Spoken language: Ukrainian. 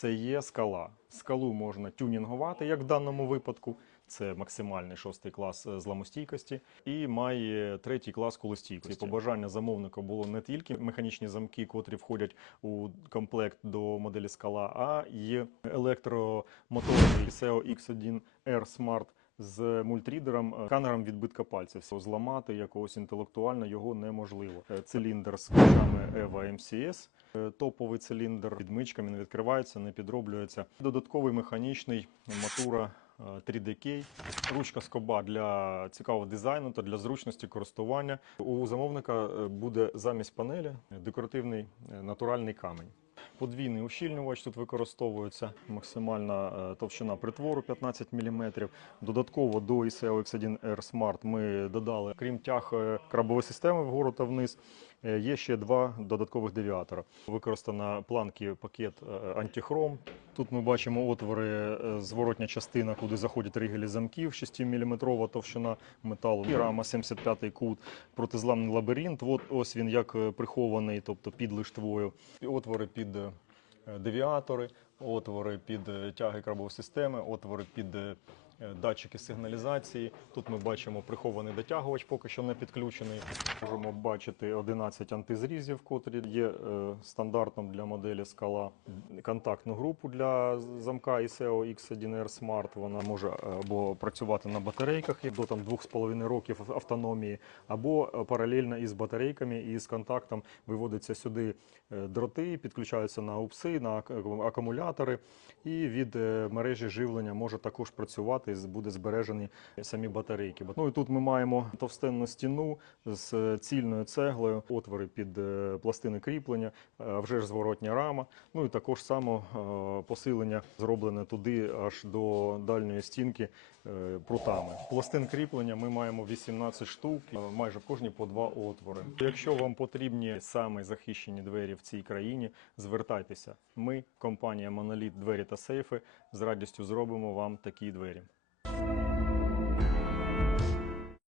це є скала. Скалу можна тюнінгувати, як в даному випадку. Це максимальний шостий клас е, зламостійкості і має третій клас колостійкості. Побажання замовника було не тільки механічні замки, котрі входять у комплект до моделі скала, а й електромоторний SEO X1R Smart з мультрідером, е, сканером відбитка пальців. Зламати якогось інтелектуально його неможливо. Е, Циліндр з ключами EVA MCS, топовий циліндр, відмичками не відкривається, не підроблюється. Додатковий механічний матура е, 3DK, ручка скоба для цікавого дизайну та для зручності користування. У замовника е, буде замість панелі декоративний е, натуральний камінь. Подвійний ущільнювач тут використовується, максимальна е, товщина притвору 15 мм. Додатково до ICL X1R Smart ми додали, крім тяг е, крабової системи вгору та вниз, е, є ще два додаткових девіатора. Використана планки пакет е, антихром. Тут ми бачимо отвори, е, зворотня частина, куди заходять ригелі замків, 6-мм товщина металу. Рама 75-й кут, протизламний лабіринт. От ось він як е, прихований, тобто під лиштвою. Отвори під е, девіатори, отвори під е, тяги крабової системи, отвори під е, е, датчики сигналізації. Тут ми бачимо прихований дотягувач, поки що не підключений. Можемо бачити 11 антизрізів, котрі є е, стандартом для моделі скала. Контактну групу для замка ISEO X1R Smart. Вона може е, або працювати на батарейках до там 2,5 років автономії, або е, паралельно із батарейками і з контактом виводиться сюди е, дроти, підключаються на упси, на акумулятори, і від е, мережі живлення може також працювати, з- буде збережені самі батарейки. Ну і тут ми маємо товстенну стіну з цільною цеглою, отвори під е, пластини кріплення, е, вже ж зворотня рама. Ну і також само е, посилення зроблене туди аж до дальньої стінки прутами. Пластин кріплення ми маємо 18 штук, майже в кожній по два отвори. Якщо вам потрібні саме захищені двері в цій країні, звертайтеся. Ми, компанія Моноліт Двері та Сейфи, з радістю зробимо вам такі двері.